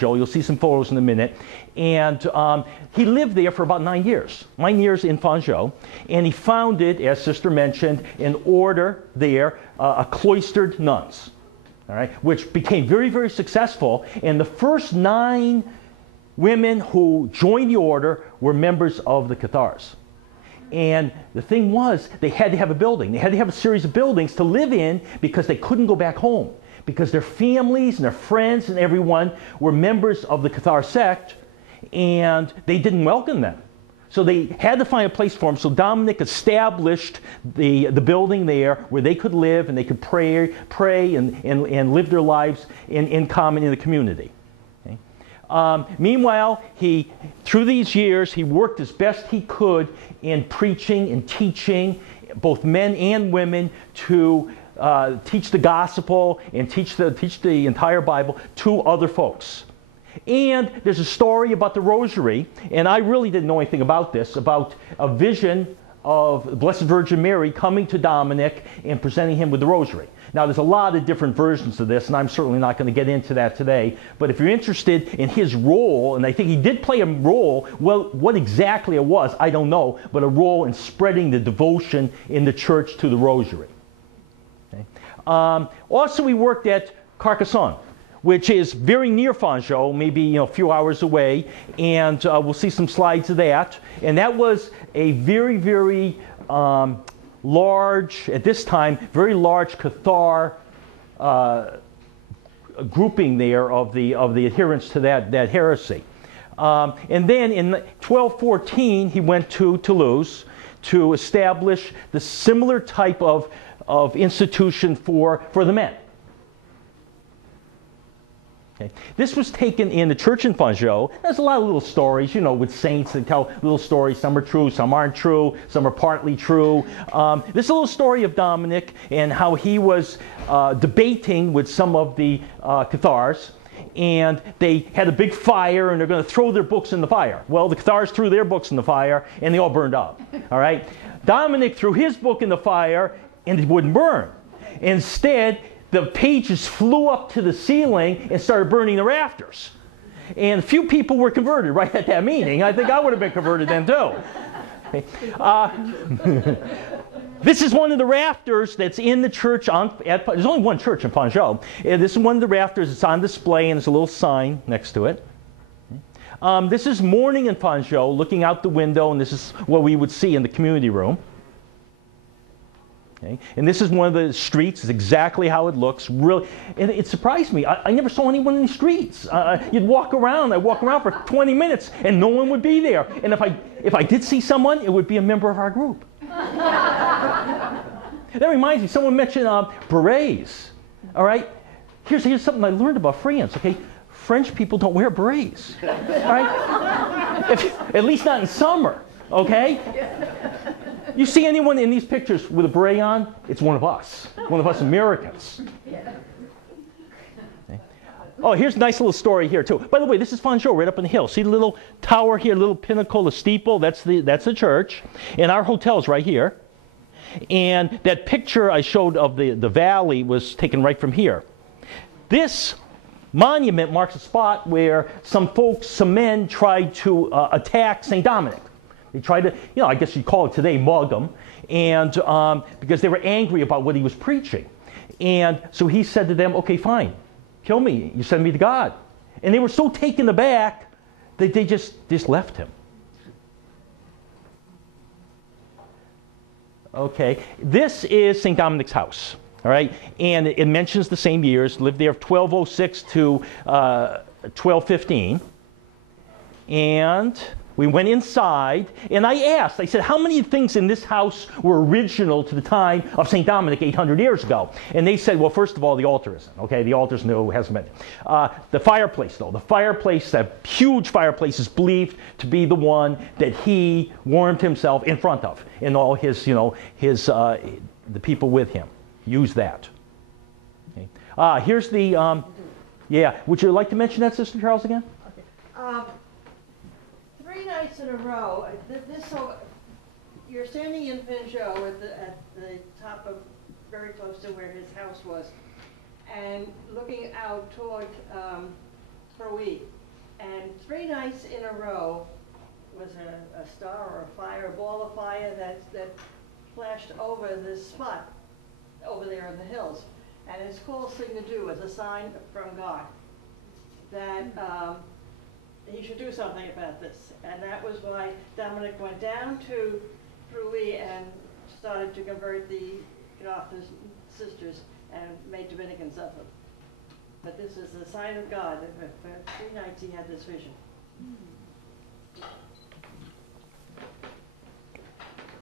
You'll see some photos in a minute. And he lived there for about 9 years. 9 years in Fanzhou. And he founded, as Sister mentioned, an order there, a cloistered nuns. All right, which became very, very successful. And the first 9 women who joined the order were members of the Cathars. And the thing was, they had to have a building. They had to have a series of buildings to live in because they couldn't go back home. Because their families and their friends and everyone were members of the Cathar sect, and they didn't welcome them. So they had to find a place for them. So Dominic established the building there where they could live and they could pray and live their lives in common in the community. Okay? Meanwhile, through these years, he worked as best he could in preaching and teaching both men and women to teach the gospel and teach the entire Bible to other folks. And there's a story about the rosary, and I really didn't know anything about this, about a vision of the Blessed Virgin Mary coming to Dominic and presenting him with the rosary. Now, there's a lot of different versions of this, and I'm certainly not going to get into that today, but if you're interested in his role, and I think he did play a role, well, what exactly it was, I don't know, but a role in spreading the devotion in the church to the rosary. Okay. Also, he worked at Carcassonne, which is very near Fanzhou, maybe a few hours away, and we'll see some slides of that. And that was a very, very large, at this time, very large Cathar grouping there of the adherents to that heresy. And then in 1214, he went to Toulouse to establish the similar type of institution for the men. Okay. This was taken in the church in Fanzhou. There's a lot of little stories, with saints that tell little stories. Some are true, some aren't true, some are partly true. This is a little story of Dominic and how he was debating with some of the Cathars, and they had a big fire, and they're going to throw their books in the fire. Well, the Cathars threw their books in the fire, and they all burned up. All right? Dominic threw his book in the fire, and it wouldn't burn. Instead, the pages flew up to the ceiling and started burning the rafters. And a few people were converted right at that meeting. I think I would have been converted then too. This is one of the rafters that's in the church. There's only one church in Fanzhou. This is one of the rafters that's on display, and there's a little sign next to it. This is morning in Fanzhou, looking out the window, and this is what we would see in the community room. Okay. And this is one of the streets. It's exactly how it looks. Really, and it surprised me. I never saw anyone in the streets. You'd walk around. I'd walk around for 20 minutes, and no one would be there. And if I did see someone, it would be a member of our group. That reminds me. Someone mentioned berets. All right. Here's something I learned about France. Okay. French people don't wear berets. All right. At least not in summer. Okay. You see anyone in these pictures with a beret on? It's one of us Americans. Okay. Oh, here's a nice little story here too. By the way, this is Fanzhou, right up on the hill. See the little tower here, little pinnacle, the steeple? That's the church. And our hotel's right here. And that picture I showed of the valley was taken right from here. This monument marks a spot where some men tried to attack St. Dominic. They tried to, I guess you'd call it today, mug him, and because they were angry about what he was preaching. And so he said to them, okay, fine, kill me, you send me to God. And they were so taken aback that they just left him. Okay, this is St. Dominic's house, all right? And it mentions the same years, lived there 1206 to 1215. And we went inside, and I said, how many things in this house were original to the time of St. Dominic 800 years ago? And they said, well, first of all, the altar isn't. Okay, the altar's no, hasn't been. The fireplace, though. The fireplace, that huge fireplace, is believed to be the one that he warmed himself in front of, and all his, the people with him used that. Okay. Here's the, would you like to mention that, Sister Charles, again? Okay. 3 nights in a row, you're standing in Fanzhou at the top of, very close to where his house was, and looking out toward Fruit. And 3 nights in a row was a star or a fire, a ball of fire that flashed over this spot over there in the hills. And his cool thing to do was a sign from God that he should do something about this. And that was why Dominic went down to Fruit and started to convert the Gothers sisters and made Dominicans of them. But this is the sign of God. For 3 nights he had this vision.